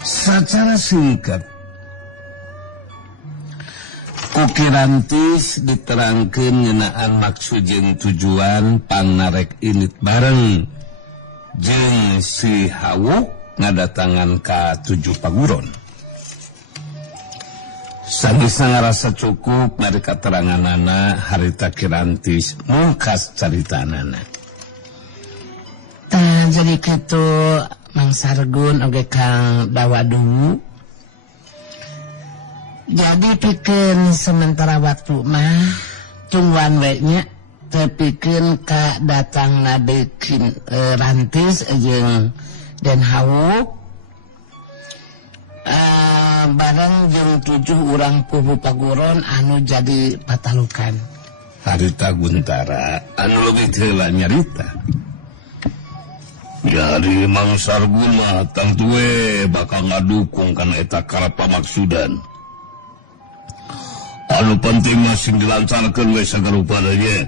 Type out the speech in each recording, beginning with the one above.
Secara singkat Kirantis diterangkeun ngeunaan maksud jeung tujuan pangnarek init bareng jeung si Hawuk ngadatangan ka 7 paguron. Sanesna ngarasa cukup dari kateranganana harita Kirantis mungkas caritanana. Tah jadi kitu Mang Sargun oge Kang Dawadungu. Jadi pikeun sementara waktu mah tungguan we nya teu pikeun ka datangna deui Rantis jeung Den Hawuk bareng jeung 7 urang pupu paguron anu jadi patalukan. Harita Guntara anu leuwih heula nyarita. Jadi Mang Sargun mah tangtu we bakal ngadukung kana eta karep pamaksudan. Anu penting masih dilancarkan we sagarupana ye.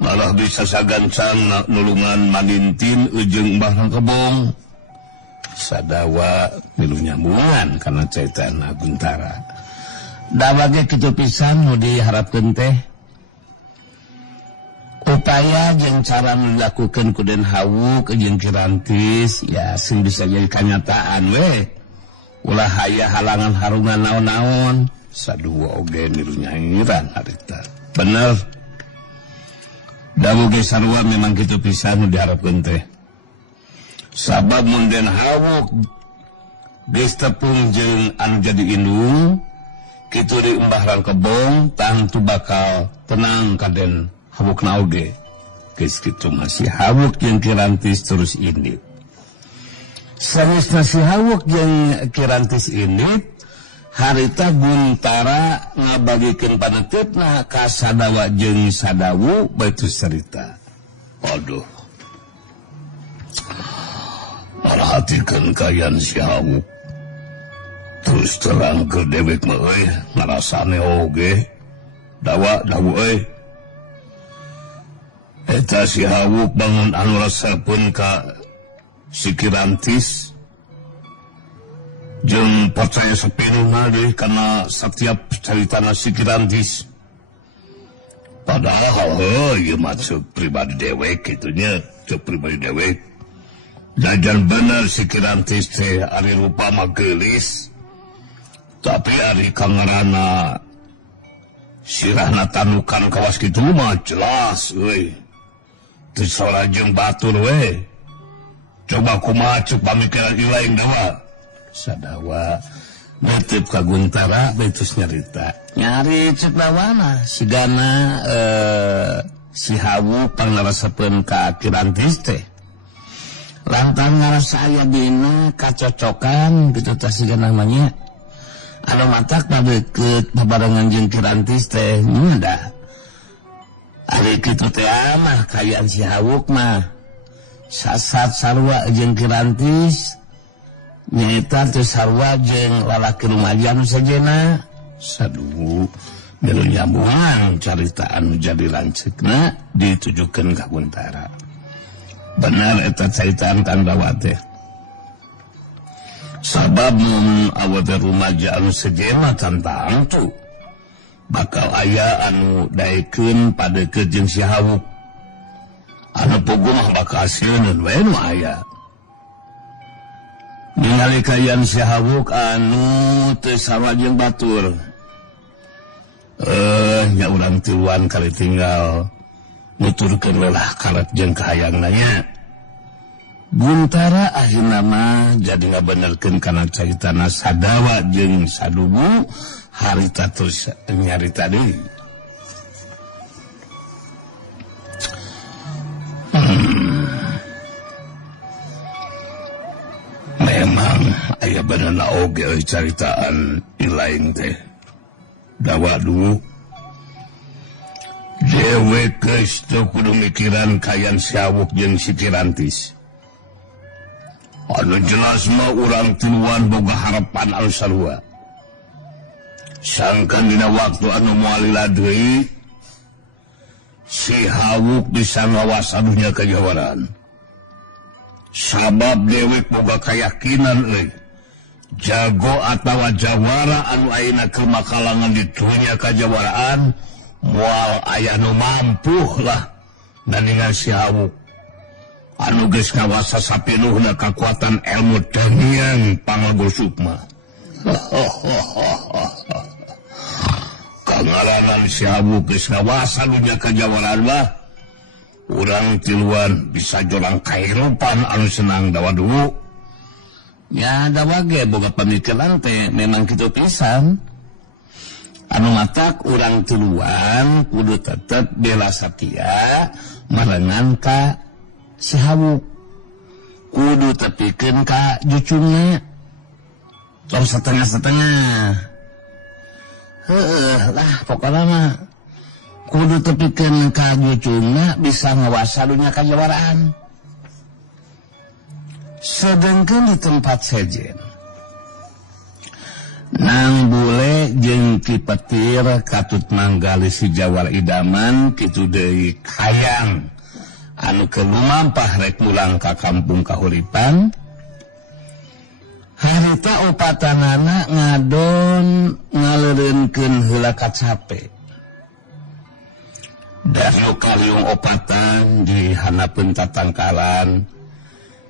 Malah bisa sagancan nulungan Madintin ujung Mbah Kebong. Sadawa milu nyambungan karena caitana Guntara. Da bage kitu pisan nu diharapkeun teh. Upaya jeung cara dilakukeun ku Den Hawuk jeung Kirantis ya sing bisa jadi kanyataan we. Ulah aya halangan harungan naon-naon. Sadua oge milu nyanyiran harita. Bener. Dawu ge sarua memang kitu pisan nu diharapkeun teh. Sabab mun Den Hawuk geus tepung jeung anu jadi indung, kitu di Mbah Rangkebong tangtu bakal tenang ka Den Hawukna oge. Geus kitu masih Hawuk jeung Kirantis terus indit. Sanesna si Hawuk jeung Kirantis indit, harita Guntara ngabagikeun panetipna ka Sadawa jeung Sadawu baitu cerita. Aduh. Marhatikeun kayan si Hawuk. Terus terang ke dewek mah euy ngarasane oge. Dawu euy. Eta si Hawuk bangun anu resepkeun ka si Kirantis. Jeung percaya sepenuhna deui karena setiap caritana si Kirantis. Padahal ieu mah ceuk pribadi dewek kitunya, ceuk pribadi dewek. Jajan bener si Kirantis teh ari rupa mah geulis. Tapi ari kangarana sirahna tanukan kawas kitu mah jelas euy. Teu sora jeung batur we. Coba kumaha ceuk pamikiran ieu lain dewa. Sadawa netep ka Guntara betus nyarita. Nyari cek lawana sigana si Hawuk pangrasapeun ka Kirantis teh. Lantaran ngarasa aya dina kacocokan kitu teh sigana namanya. Anu matak babeukeut babarengan jeung Kirantis teh nya da. Ari kitu teh mah kayaan si Hawuk mah sasat sarua jeung Kirantis nyaita teu sarua jeung lalaki rumaja nu sajena. Saduh milu nyambungan carita anu jadi lanceukna ditujukeun ka Guntara. Benar eta caritaan Kang Dawa teh. Sabab mun awet rumaja anu sajena tantang tu bakal aya anu daekeun padekeut jeung si Hawuk. Anu puguh mah bakal sieun we nu aya. Ningali kayan si Hawuk anu teu sarua jeung batur. Nya urang tiluan kali tinggal nuturkeun lelah karet jeung kahayangna nya. Guntara akhirna mah jadi ngabenerkeun kana caritana Sadawa jeung Saduwu harita terus nyarita deui. Memang aya benerna oge caritaan ilaing teh. Dawa dulu dewek geus teu kudu mikiran kayan si Hawuk jeung si Kirantis. Anu jelas mah urang tiluan boga harapan anu sarua. Sangkan dina waktu anu moal lila deui si Hawuk bisa ngawas aduhnya kajawaran. Sabab dewek boga kayakinan euy jago atau jawara anu ayeuna ke makalangan di dunia kajawaraan moal aya nu mampu lah nandingan si Hawuk anu geus ngawasa sapinuhna kakuatan ilmu danian pangagosuk mah kangaranan si Hawuk geus ngawasa dunia kajawaraan mah urang tiluan bisa jolang kahirupan anu senang dawa dulu ya dawa ge boga pamikiran teh memang kitu pisan anu matak urang tiluan kudu tetep bela satya marengan ka si Hawuk kudu tepikeun ka jucungna tong setengah-setengah heuh lah pokona mah kudu tepikeun ka jucungna bisa ngawasa dunia kajawaraan sedangkan di tempat sejen nang bule jeung Ki Petir katut manggali si Jawara idaman kitu deui hayang anu keur lumampah rek mulang ka kampung kahuripan harita upatanana ngadon ngalereunkeun heula ka cape Darno kaliung opatan di hanapeun tatangkalan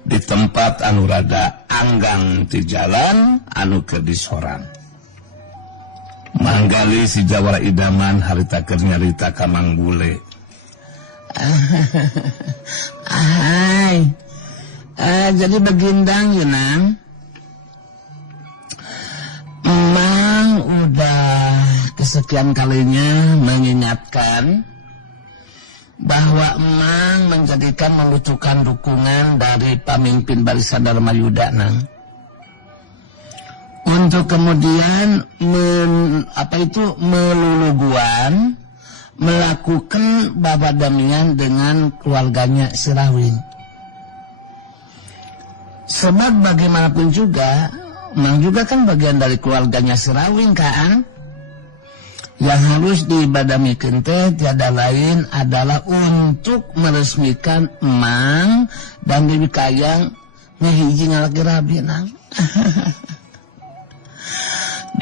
di tempat anu rada anggang ti jalan anu keur disorang manggali si Jawara idaman harita keur nyarita ka Mang Bule jadi begindang Yunang Mang udah kesekian kalinya mengingatkan bahwa Emang menjadikan membutuhkan dukungan dari pemimpin Barisan Dharma Yuda nang untuk kemudian meluluguan melakukan babadamian dengan keluarganya Sirawing sebab bagaimanapun juga Emang juga kan bagian dari keluarganya Sirawing kan yang harus diibadamikeun teh tiada lain adalah untuk meresmikan Emang dan Dewi Kayang ngehiji ngalaki rabi nang.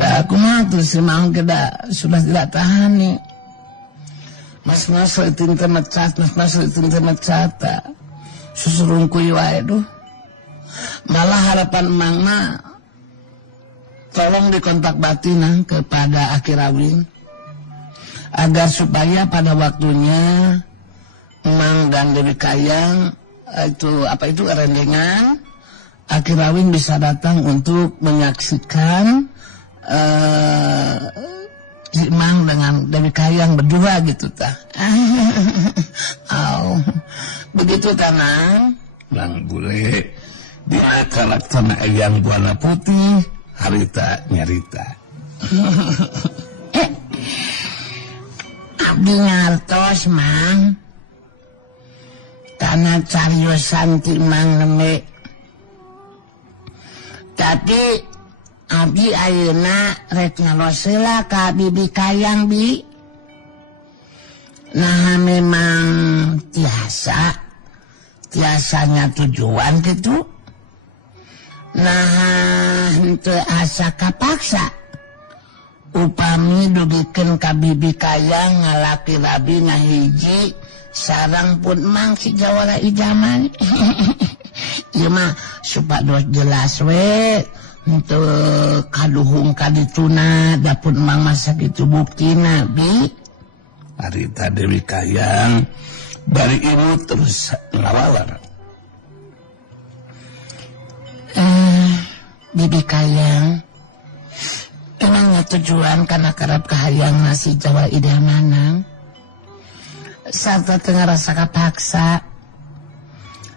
Dah aku mah terus Emang keda sudah tidak tahan nih. Mas seutin teh mecat, mas seutin teh mecat. Susurung kuy wae duh. Malah harapan Emang mah tolong dikontak batin nang kepada Aki Rawing agar supaya pada waktunya Emang dan Dewi Kayang itu rendengan Aki Rawing bisa datang untuk menyaksikan Emang dengan Dewi Kayang berdua gitu tah. Begitu tanang Mang Bule di laksana Eyang Buana Putih harita nyarita abdi ngartos Mang karena cariosan ti Mang neme tapi abdi ayeuna rek ngaloos heula ka Bibi Kayang bi nah memang tiasanya tujuan gitu nah henteu asa kapaksa upami dugikeun ka Bibi Kayang ngalaki rabi ngahiji sareng pun Mang si Jawara idaman ieu mah supados jelas we henteu kaduhung ka dituna da pun Mang masa kitu buktina bi harita Dewi Kayang bari ibu terus ngawawar Bibi Kayang emangnya tujuan karena kerap kahayang nasi Jawa idamanang sarta tengah rasa kapaksa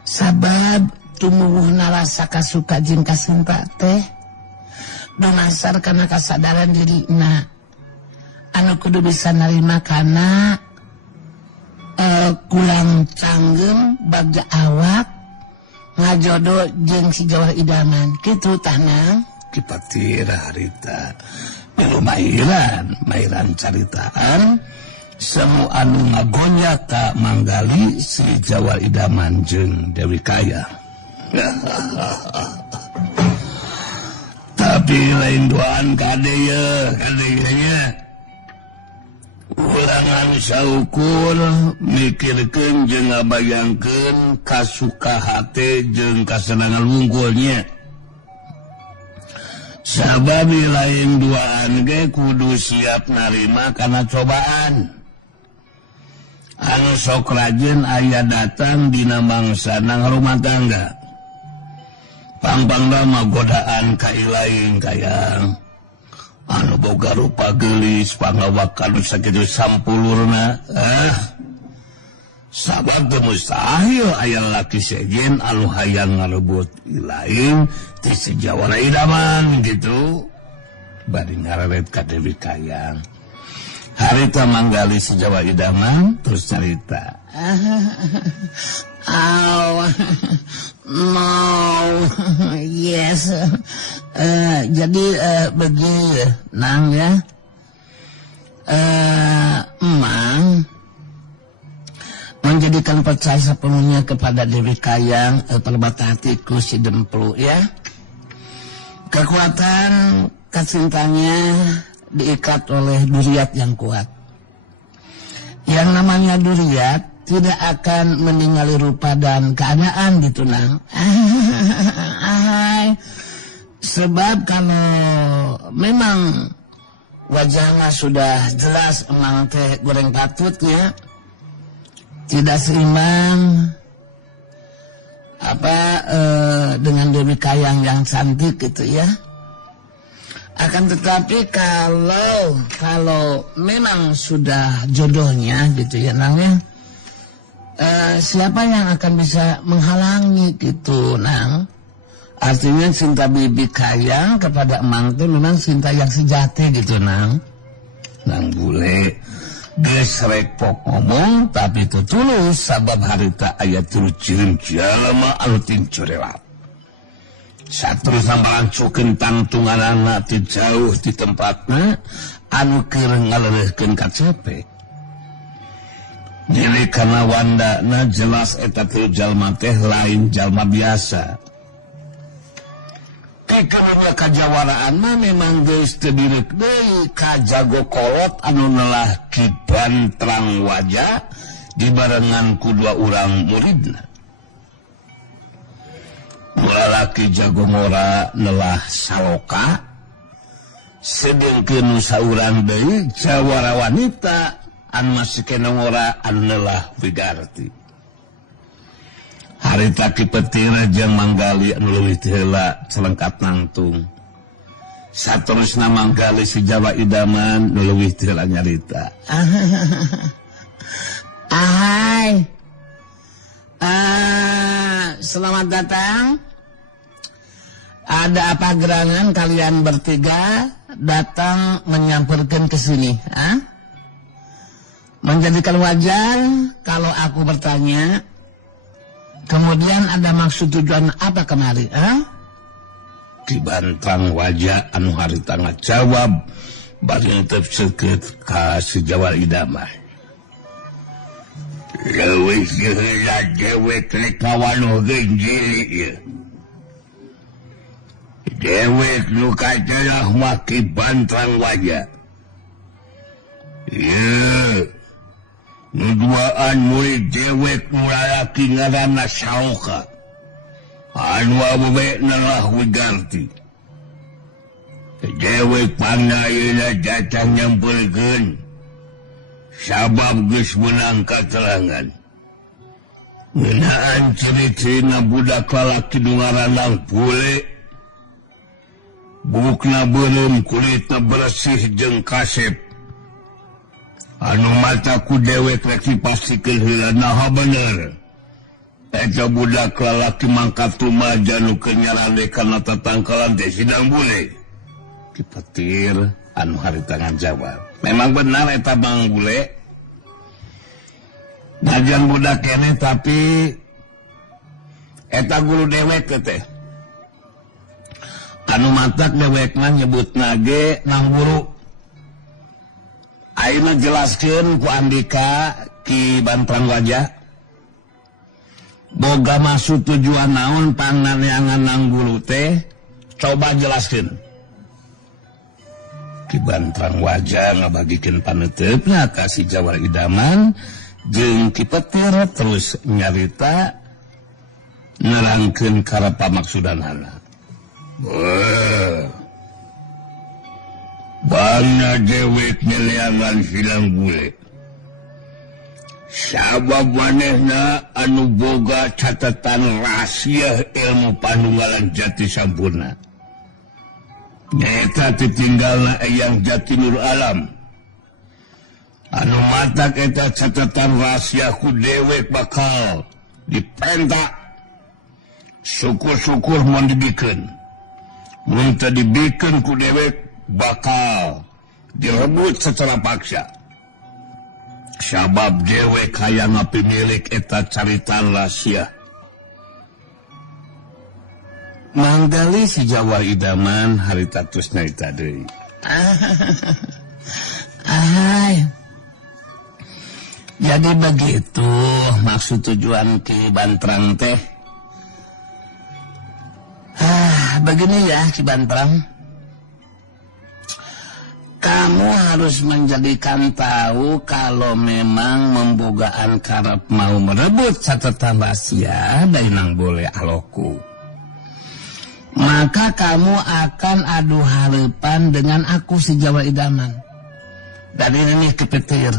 sabab tumuhna rasa kasuka jeung kasinta teh dumasar karena kasadaran dirina anu kudu bisa narima kana kulang canggeng bagja awak ngajodoh jeung si Jawa idaman kitu tanang Ki Petir harita milu mairan caritaan semu anu ngagonya ka manggali si Jawa idaman jeung Dewi Kayang tapi lain doaan kadenya ulangan saukur mikirkeun jeung ngabayangkeun kasuka hate jeung kasenangan wungkulnya. Sabab lain duaan ge kudu siap narima kana cobaan. Anu sok rajin aya datang dina mangsana rumah tangga. Pang-pangda mah godaan kai lain kayang. Anu boga rupa gelis pangawa kanu sakitu sampulurna. Sabab teu mustahil aya laki sejen anu hayang ngarebut ilaing ti sejawara idaman gitu. Bari ngararet ka Dewi Kayang. Harita manggali sejawa idaman terus cerita. No, yes. Jadi begini, Nang ya. Emang menjadikan percaya sepenuhnya kepada Dewi Kayang, perbata hatiku si Demplu ya. Kekuatan kecintanya diikat oleh duriat yang kuat. Yang namanya duriat tidak akan meninggali rupa dan keadaan gitu Nang. Sebab kalau memang wajahnya sudah jelas emang teh goreng patutnya tidak seimbang dengan Dewi Kayang yang cantik gitu ya. Akan tetapi kalau memang sudah jodohnya gitu ya Nang ya, siapa yang akan bisa menghalangi gitu Nang. Artinya cinta Bibi Kayang kepada Emang itu memang cinta yang sejati gitu Nang. Nang bule geus repok ngomong tapi itu tulus sabab harita aya tilu cieun jalema anu tincurelat. Satu sambaran cukeun tangtunganana ti jauh di tempatna anu keur ngaleureuhkeun KCP. Jadi karena wandana jelas eta tilu jalma teh lain jalma biasa. Karena kajawaraan mah memang geus teu direk deui ka jago kolot anu nelah Kiban terang wajah dibarengan ku dua urang muridna. Lalaki jago ngora nelah Saloka, sedengkeun saurang deui jawara wanita anu masih kena ngora anu nelah Wigarti. Harita Kipetira jeung manggali anu leuwih heula celengkat nangtung. Saterusna manggali si Jawa idaman nu leuwih heula nyarita. Selamat datang. Ada apa gerangan kalian bertiga datang menyamperkan ke sini? Menjadikan wajar kalau aku bertanya. Kemudian ada maksud tujuan apa kemari? Dibantang wajah anu harita ngajawab bari teu seukeut ka si Jawa idamah. Leuwih heula dewek rek ngawanoh genjili ieu. Dewek nu kacelah mah Kibantang wajah. Ieu nu duaan murid dewek nu lalaki ngaranna Saloka. Anu awewe nelah Wigarti. Dewek pangayeuna jatah nyampeurkeun. Sabab geus menang katerangan. Ngeunaan ciri-cirina budak lalaki nu ngaranna Pule. Bukna beureum, kulitna bersih jeung kasep. Anu mataku dewek rek dipastikeun heula naha bener. Eta budak lalaki mangkat tumaja nu keur nyarande kana tatangkalan teh sidang bule. Kipetir anu harita ngajawab. Memang benar eta Bang Bule. Najan budak kene tapi eta guru dewek teh. Anu matak dewekna nyebutna ge Nang Guru. Ayeuna jelaskeun ku Andika Kibantang wajah. Boga maksud tujuan naon panganeangan Nang Guru teh? Coba jelaskeun. Ki Bantrang Wajah ngabagikeun paneuteup ka si Jawara Idaman jeung Ki Petir terus nyarita nerangkeun kara pamaksudanana. Bana dewek nyeleangan silang bule. Sabab manehna anu boga catatan rahasia ilmu panunggalan jati sampurna. Nyaeta titinggalna Eyang Jati Nur Alam. Anu matak eta catatan rahasia ku dewek bakal dipentak. Syukur-syukur mun dibikeun. Mun teu dibikeun ku dewek bakal direbut secara paksa. Sabab dewek hayang ngapimilik eta carita rahasia. Manggali si Jawara Idaman harita tos nyarita deui. Jadi begitu maksud tujuan Ki Bantrang teh. Begini ya Ki Bantrang. Kamu harus menjadikan tahu kalau memang membogaan karep mau merebut catatan rahasia dari nang boleh aloku. Maka kamu akan adu harapan dengan aku si Jawara Idaman. Dan ini Ki Petir.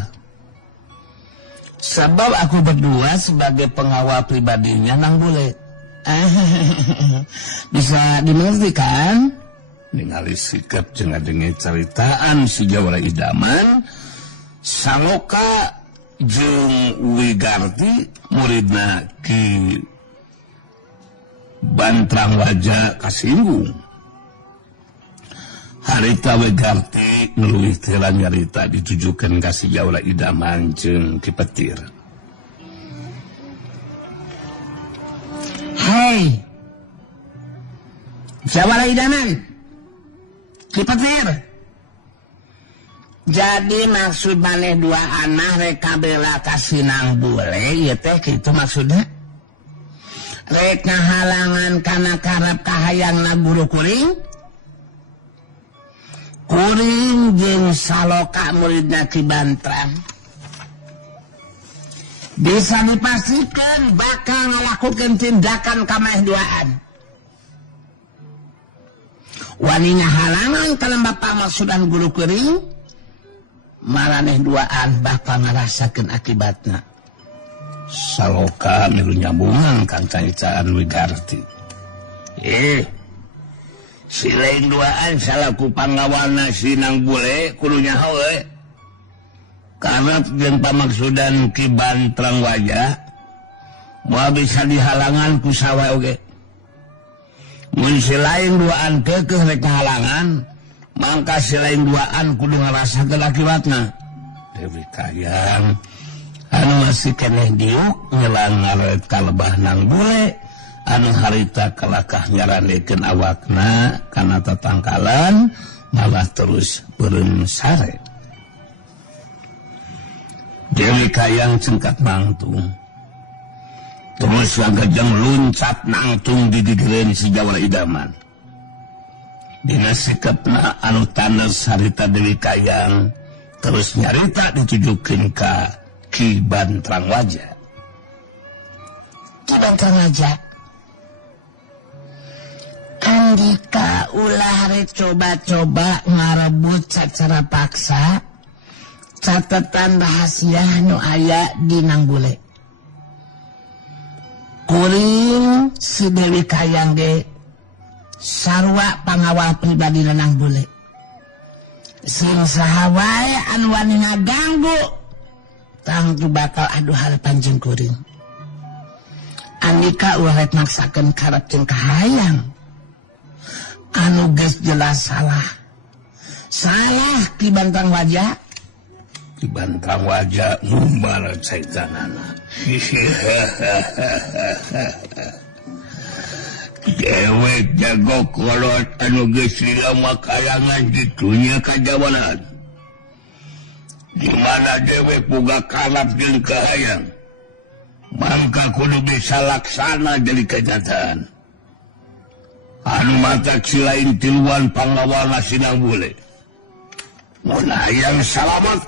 Sebab aku berdua sebagai pengawal pribadinya nang boleh. Bisa dimengerti kan? Ningali sikap jeung ngadenge caritaan si Jawara Idaman saloka jeung Wigarti muridna Ki Bantrang Wajah kasinggung. Harita Wigarti ngeluih teh nyarita ditujukeun ka si Jawara Idaman jeung Ki Petir. Hei Jawara Idaman, Ki Petir. Jadi maksud maneh dua anak rek kabela ka Sinang Bule ieu teh kitu maksudna? Rek ngahalangan kana karep kahayangna guru kuring? Kuring jeung saloka muridna Ki Bantrang bisa dipastikan bakal ngalakukeun tindakan kameh duaan. Wani ngahalangan kana bapak maksudan guru kuring, maraneh duaan bakal ngarasakeun akibatna. Saloka milu nyambungan kan caricaan Wigarti. Si lain duaan salaku pangawalna Sinang Bule kudu nyaho we. Karena jeung pamaksudan Ki Bantrang Wajah moal bisa dihalangan ku sawe oge. Mun si lain duaan keukeuh rek ngahalangan, mangka si lain duaan kudu ngarasakeun akibatna. Dewi Kayang Anu masih keneh diuk nyelang ngaret kalebah nang bule, anu harita kelakah nyaranekeun awakna kana tatangkalan malah terus beureum sare. Dewi Kayang cengkat nangtung. Terus gajang luncat nangtung di digereun si Jawara Idaman. Dina sikepna anu tandes harita Dewi Kayang terus nyarita ditujukeun ka Ki Bantrang Wajah. Ki Bantrang Wajah, andika ulah rek coba-coba ngarebut secara paksa catatan rahasia nu aya di nang bule. Kuring si Dewi Kayang ge sarua pangawal pribadi nang bule. Sing saha wae anu wani ngaganggu tangtu bakal adu harapan jeung kuring. Andika ulah rek maksakeun karep jeung kahayang anu geus jelas salah. Salah Ki Bantrang Wajah. Ki Bantrang Wajah ngumbar caitanana. Dewek jago kolot anu geus lila kayangan ditunya kajawanan. Di mana dewek boga kalap jeung kahayang, mangka kudu bisa laksana jadi kenyataan. Anu matak si lain tiluan pangawalna Sinang Bule. mun hayang salamet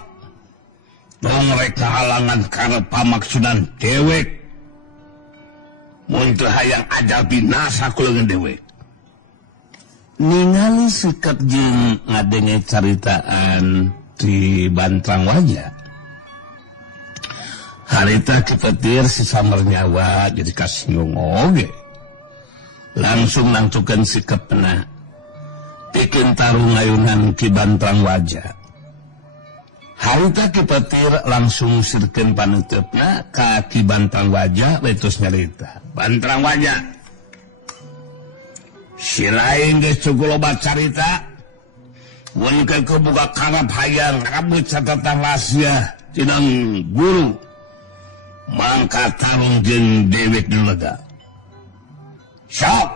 tong rek halangan karena pamaksudan dewek mun teu hayang ajal binasa ku leungeun dewek. Ningali sikap jeung ngadenge caritaan di Bantrang Wajah. Harita kipetir si Samar nyawa jadi kasinggung oge. Langsung nangtukeun sikapna. Bikin tarung ayunan ki Bantrang Wajah. Harita kipetir langsung sirkeun panuteupna ka ki Bantrang Wajah letus nyarita. Bantrang Wajah. Si lain geus cukup loba carita. Mun keur buka karap hayang rambut catatan rahasia tinang guru. Mangka tarung jeung dewek nu lega. Sok.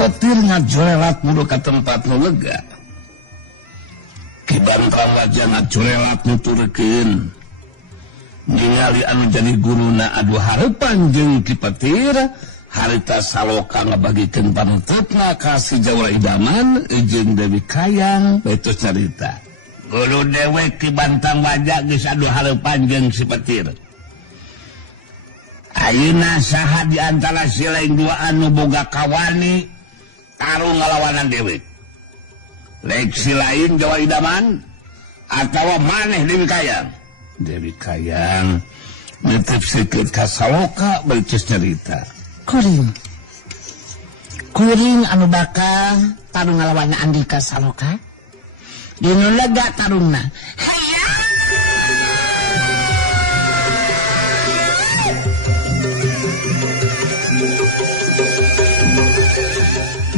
Kipetir ngajorelat mudu ka tempat nu lega. Ki Bantrang Wajah ngajorelat nuturkeun ningali anu jadi guruna adu hareupan jeung kipetir harita saloka ngabagikeun panutupna ka si Jawara Idaman jeung Dewi Kayang beto carita. Guru dewek ki Bantrang Wajah geus adu hareupan jeung si petir. Ayeuna saha di antara si lain dua anu boga kawani tarung ngalawanan dewek. Lek si lain Jawa Idaman atawa maneh Dewi Kayang. Dewi Kayang netep sikit ka saloka beus cerita. Kuring anu bakal tarung ngalawan Andika Saloka. Dinu lega tarungna.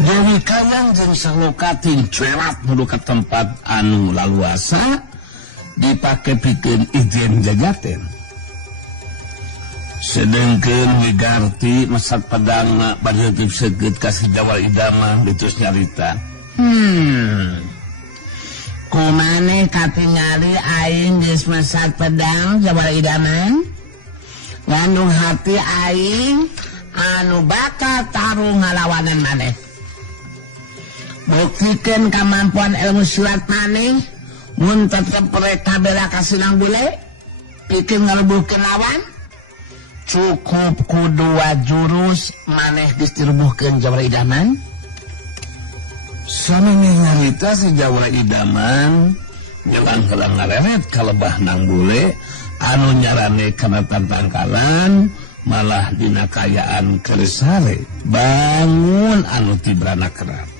Dewi Kayang jeung Saloka tincerat menuju ke tempat anu laluasa dipake pikeun ijen jajaten. Sedengkeun Wigarti mesat pedangna bari heup seukeut ka si Jawara Idaman ditus nyarita. Kumaneh katingali aing geus mesat pedang Jawara Idaman. Ngandung hati aing anu bakal tarung ngalawanan maneh. Buktikeun kemampuan ilmu silat maneh mun tetep rek kabela ka Sinang Bule pikeun ngalebuhkeun lawan cukup ku 2 jurus maneh geus dirubuhkeun Jawara Idaman. Samemeh nyarita si Jawara Idaman nyelang heula ngareret ka lebah Nang Bule anu nyarane kana tangkalan malah dina kayaan keresare bangun anu ti berana-kerap.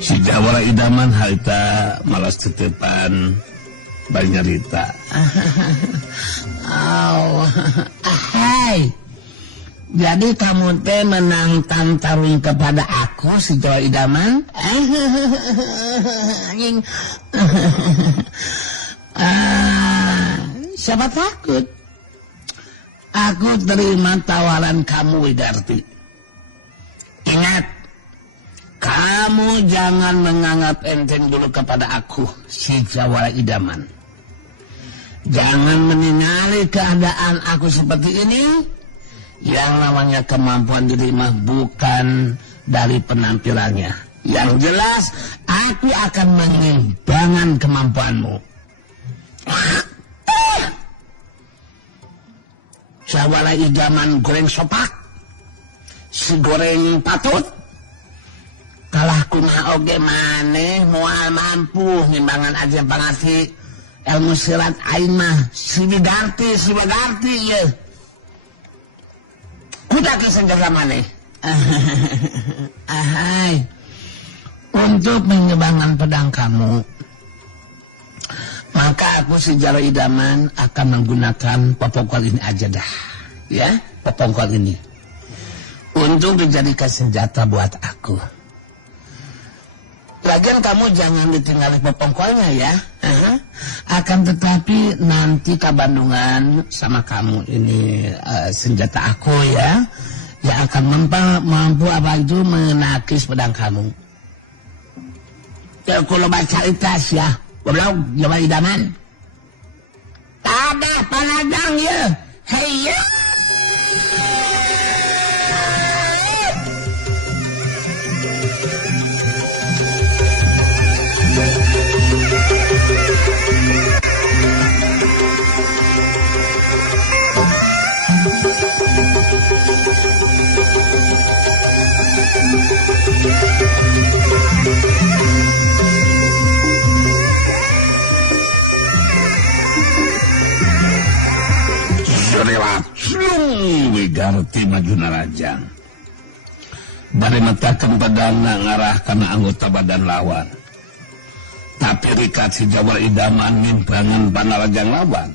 Si Jawara Idaman harita malas tetepan bari nyarita. Hai. Jadi kamu teh menang tantarung kepada aku si Jawara Idaman? Siapa takut? Aku terima tawaran kamu, Wigarti. Ingat, kamu jangan menganggap enteng dulu kepada aku, si Jawara Idaman. Jangan meninggali keadaan aku seperti ini. Yang namanya kemampuan diri mah bukan dari penampilannya. Yang jelas, aku akan mengimbangan kemampuanmu. Jawara Idaman goreng sopak, si goreng patut. Kalah kumaha oge maneh moal mampu nimbangan aja pangati ilmu silat aing mah si Wigarti ye. Kuda ke senjata maneh. Ahai. Untuk menyebangan pedang kamu, maka aku si Jawara Idaman akan menggunakan popongkol ini aja dah. Ya, popongkol ini. Untuk dijadikan senjata buat aku. Lagian kamu jangan ditinggali pepongkolnya ya. Akan tetapi nanti ke Bandungan sama kamu ini senjata aku ya, yang akan mampu apa itu menakis pedang kamu. Ya kalau baca itas ya, goblok jawa idaman. Ada panadang ya, hei ya. Wigarti maju narajang bari metakan pedangna ngarah kana anggota badan lawan, tapi rikat si Jawar idaman nimbangan panarajang lawan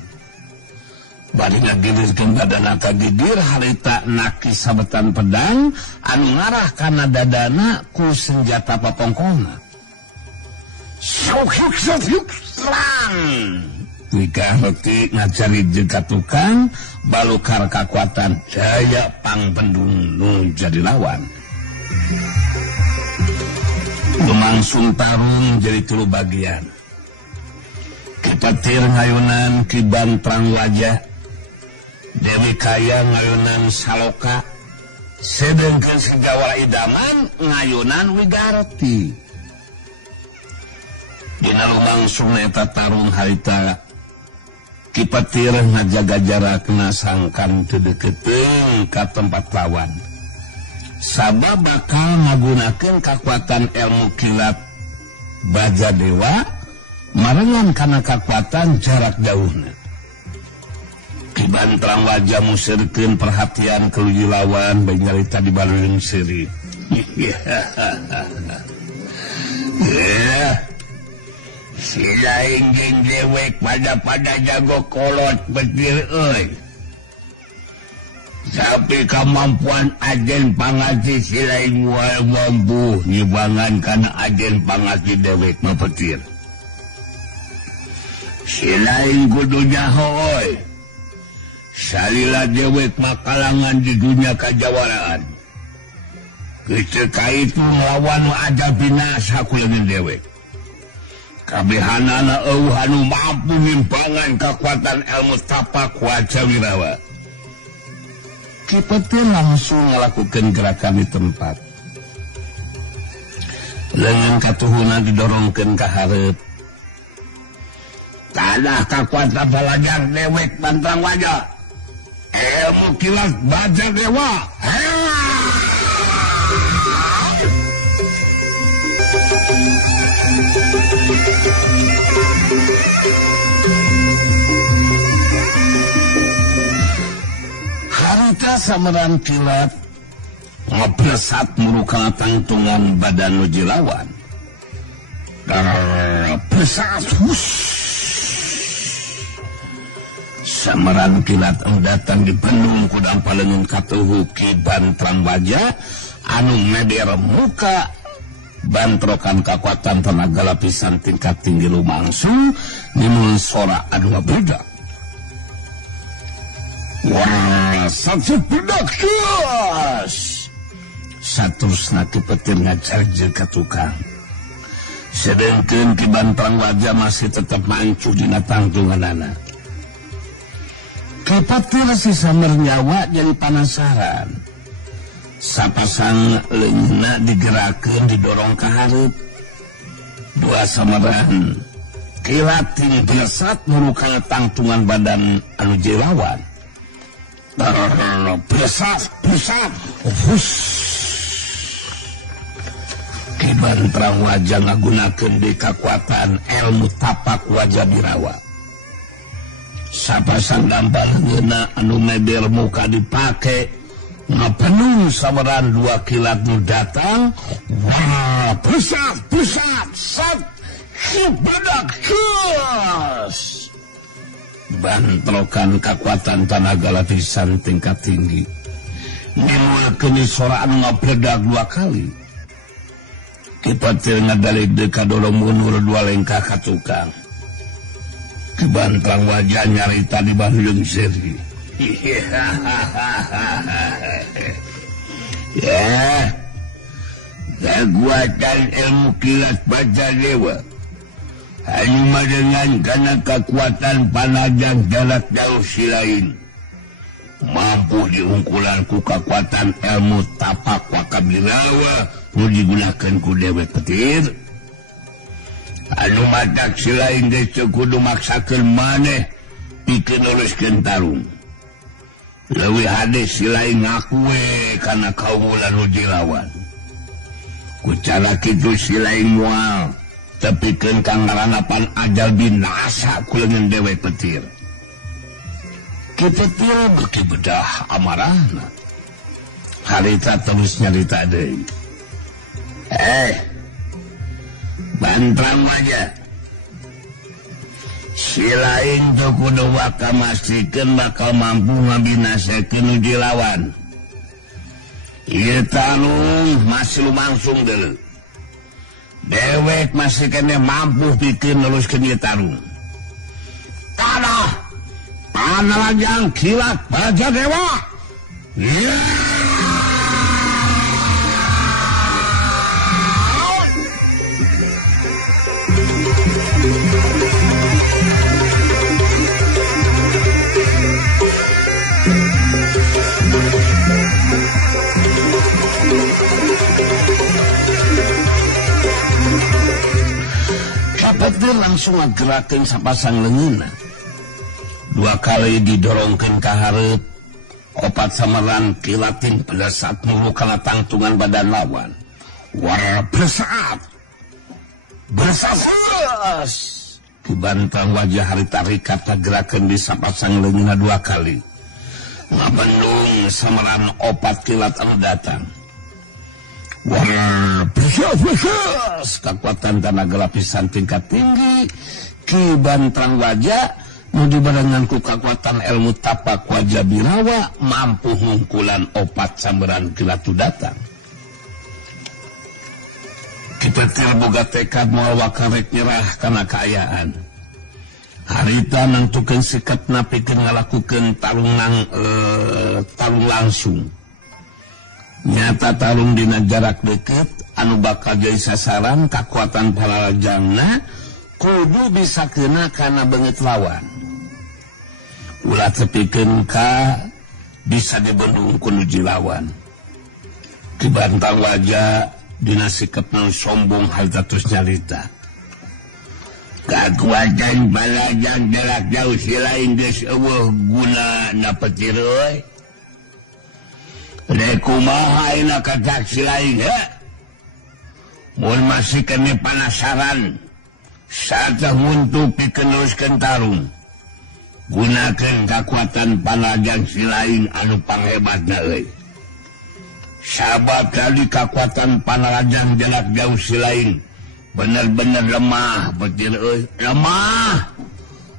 bari ngagirirkeun badanna ka gidir harita naki sabetan pedang anu ngarah kana dadana ku senjata papongkolna. Syuk selang Wigarti ngajari jeung tukang balukar kakuatan daya pangbendung nu jadi lawan. Lumangsung tarung jadi 3 bagian. Kipatir ngayunan Ki Bantrang Wajah, Dewi Kaya ngayunan Saloka, sedengkeun si Jawara idaman ngayunan Wigarti. Dina lumangsung eta tarung harita Kipatir ngajaga jarak nasangkan teu deukeuteung ka tempat lawan. Sabab bakal ngagunakeun kakuatan ilmu kilat Baja Dewa marengan kana kakuatan jarak jauhna. Ki Bantrang Wajah musirkeun perhatian keluji lawan bae nyarita di baleureung seuri. Si lain jeung dewek pada jago kolot betir euy. Tapi kemampuan ajen pangaji si lain moal mampu nyibangan kana ajen pangaji dewek mah petir. Si lain kudu nyaho euy. Salila dewek mah kalangan di dunia kajawaraan. Ketika itu lawan ada binasa kuleun dewek. Kabehanana eueuh anu mampu nimbangan kekuatan ilmu tapak Wajah Wirawa. Ki Petir langsung ngalakukeun gerakan di tempat. Leungeun katuhuna didorongkeun ka hareup. Tanah kekuatan balajar dewek Bantrang Wajah. Ilmu kilat Baja Dewa. Harita sameran kilat ngebresat murukana tangtungan badan nuju lawan. Besat sameran kilat datang di Bandung kudang palengeun katuhu Ki Bantrang Wajah anu meder muka bantrokan kekuatan tenaga lapisan tingkat tinggi lumangsung nimun sora anu beda. Wah, satu bedak sus. Saterusna Ki Petir ngajarjeun ka tukang. Sedengkeun Ki Bantrang Wajah masih tetap mancu dina tangtunganana. Ki Petir sisa nyawa jadi penasaran. Sapasang leungeunna digerakkeun didorong ka hareup. Dua sameran kilat ting biasat murukana tangtungan badan anu jelawan. Besat. Ki Bantrang Wajah ngagunakeun di kekuatan ilmu tapak Wajah Wirawa. Sapasang dampal leungeunna anu meder muka dipake ngapenuh sameran 2 kilat nu datang. Wah, besat sat hibadak kus. Bantrokan kekuatan tenaga lapisan tingkat tinggi nimuakeun sora anu ngabledak 2 kali. Kipatir ngadalik deka dorong munur dua lengkah ka tukang. Kebantang wajah nyarita di Bandung seri. Ya, kekuatan ilmu kilat baca dewa hanya dengan karena kekuatan panajang jarak jauh si lain mampu diungkulan ku kekuatan ilmu tapak wakabirawa nu digunakan ku dewek petir anu madak si lain desa kudu maksakan maneh bikin nuliskan tarung leuwih hade si lain ngakue karena kaumulan nu dilawan ku cara kitu si lain moal tepikeun kangaranapan ajal binasa ku leungeun dewek petir kitu teh beuki bedah amarahna harita terus nyarita deui bantang aja si lain teu kudu waka mastikeun bakal mampu ngabinasakeun nu dilawan ieu tarung masih lumangsung deuleu dewek masih kene mampu pikeun neluskeun ieu tarung tanah panarajang kilat baja dewa Kapetir langsung ngagerakeun sapasang leungeunna. Dua kali didorongkeun ka hareup, opat sameran kilatin pelesat mulu kana tangtungan badan lawan. War pelesat. Bersasas. Kibantang wajah harita rikat ngagerakeun di sapasang leungeunna dua kali. Ngabendung sameran opat kilat anu datang. Wah, besar kekuatan tenaga lapisan tingkat tinggi kibantang wajah nu dibarengan ku kekuatan ilmu tapak wajah birawa mampu ngungkulan opat samberan kilatu datang. Kita boga tekad moal wakarek nyerah kana kaayaan. Harita nentukeun sikapna pikeun ngalakukeun tarung langsung. Nyata tarung dina jarak deket anu bakal jadi sasaran kekuatan palarajangna kudu bisa kena kana beungeut lawan ulah tepikeun ka bisa dibendung ku nu jilawan kibantang wajah dina sikepna sombong harita terus nyarita kekuatan palarajang jarak jauh si lain geus eueuh gunana petir euy kumaha ayeuna kacak si lain mun masih kene panasaran sateuh muntu pikeun neluskeun tarung gunakeun kekuatan panajang si lain anu panghebatna euy sabab kali kekuatan panajang jarak jauh si lain bener-bener lemah petir euy lemah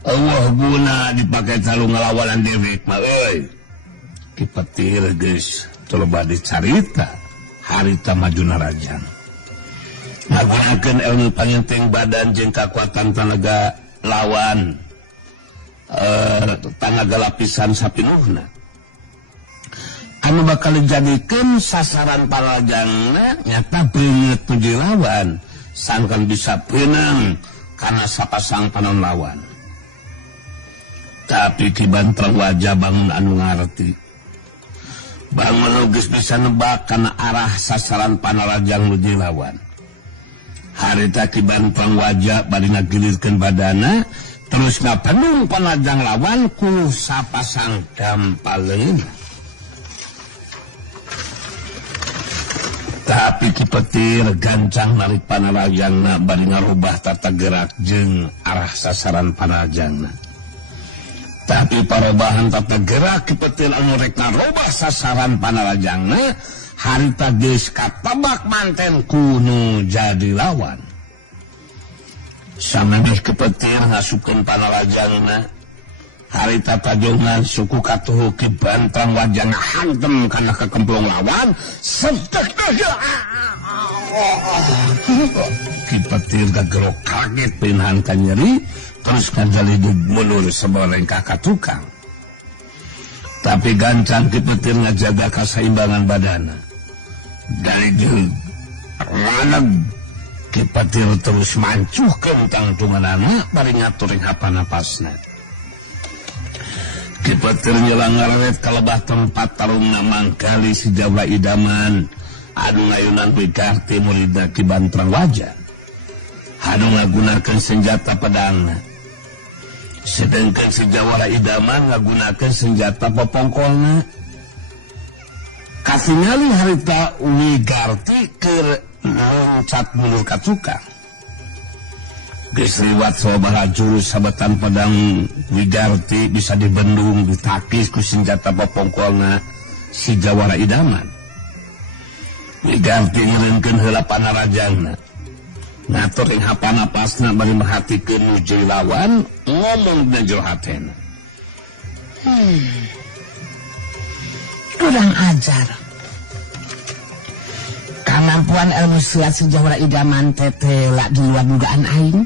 eueuh guna dipake tarung ngalawan dewek mah euy kipetir geus coba dicarita harita maju narajang ngagunakeun ilmu pangenteng badan jeung kekuatan tenaga lawan tenaga lapisan sapinuhna anu bakal dijadikeun sasaran palajangna nyata beungeut puji lawan sangkan bisa beunang kana sapasang panon lawan tapi kibantang wajah bangun anu ngarti bangun logis bisa nebak karena arah sasaran panarajang nu dilawan harita kibantang wajah bari ngagilirkeun badana terus ngapenung panarajang lawan ku sapasang dampaleun tapi kipetir gancang narik panarajangna bari ngarubah tata gerak jeung arah sasaran panarajangna tapi parobahan tata gerak kipetir anu rek ngarobah sasaran panarajangna harita geus katabak manten kuno jadi lawan samemeh kipetir ngasukeun panarajangna harita tajongan suku katuhu kibantang wajana hantem kana kekemplung lawan sedek Ki Petir gagerok kaget pinahan ka nyeri terus ngajalidug mundur sabareng ka tukang. Tapi gancang Ki Petir ngajaga kaseimbangan badana. Dari deug raneg Ki Petir terus mancuhkeun tangtunganana bari ngaturing hapanapasna. Ki Petir nyelang ngaret ka lebah tempat tarungna mangkali si Jawa idaman anu ngayunan Wigarti muridna Ki Bantrang Wajah. Anu ngagunakeun senjata pedangna. Sedangkan si Jawara idaman ngagunakeun senjata popongkolna. Katingali harita Wigarti keur loncat mundur ka tukang. Geus liwat sabaraha jurus sabetan pedang Wigarti bisa dibendung ditakis ku senjata popongkolna si Jawara idaman. Wigarti ngereunkeun heula panarajangna. Ngatur ing hapanapasna bari merhatikeun nuju lawan ngomong dina jero hatena. Kurang ajar. Kemampuan ilmu silat si Jawara idaman tete lak di luar dugaan aing.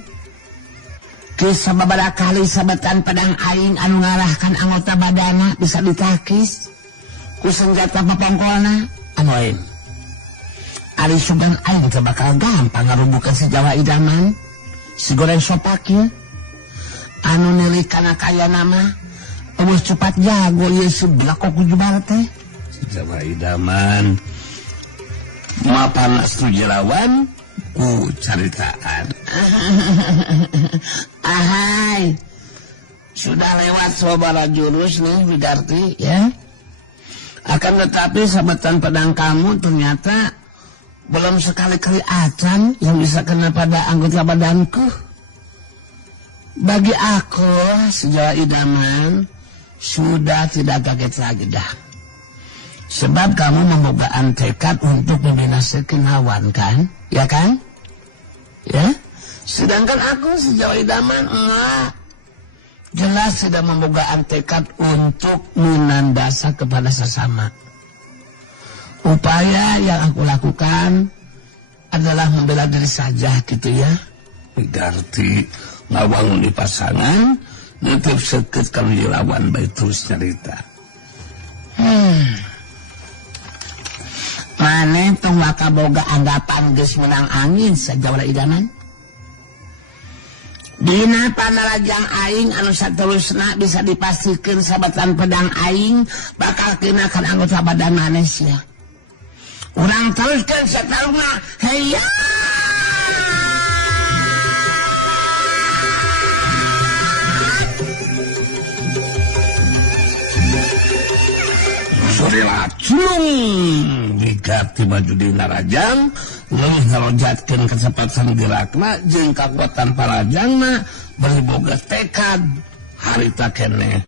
Kisah sababaraha kali sabetan pedang aing anu ngarahkan anggota badana bisa ditakis ku senjata popongkolna anu aing. Ari sugan aing teh bakal gampang ngarubukeun si Jawa idaman, si goreng sopaknya, anu neulik kana kayana mah, eueuh cepat jago ieu si blakok kujubar teh. Si Jawa idaman mapanas tu jelawan ku caritaan. Ahai, sudah lewat sabaraha jurus nih Wigarti ya. Akan tetapi sabetan pedang kamu ternyata belum sekali-kali acan yang bisa kena pada anggota badanku. Bagi aku, si Jawa idaman sudah tidak kaget lagi dah. Sebab kamu membogaan tekad untuk membinasakan lawan kan? Ya kan? Ya? Sedangkan aku, si Jawa idaman, enggak. Jelas sudah membogaan tekad untuk menandasa kepada sesama. Upaya yang aku lakukan adalah membela diri saja gitu ya. Wigarti ngawangun di pasangan nutup seket kalau dilawan baik terus cerita. Mane tong wakaboga anggapan geus menang angin sa Jawara idaman. Dina panarajang aing anu saterusna bisa dipastikan sabatan pedang aing bakal kenakan anggota badan manusia. Urang teruskan sataruna heya. Sore lacung Wigarti maju di narajang leuwih ngalonjatkeun kecepatan gerakna jeung kakuatan parajangna beri boga tekad harita keneh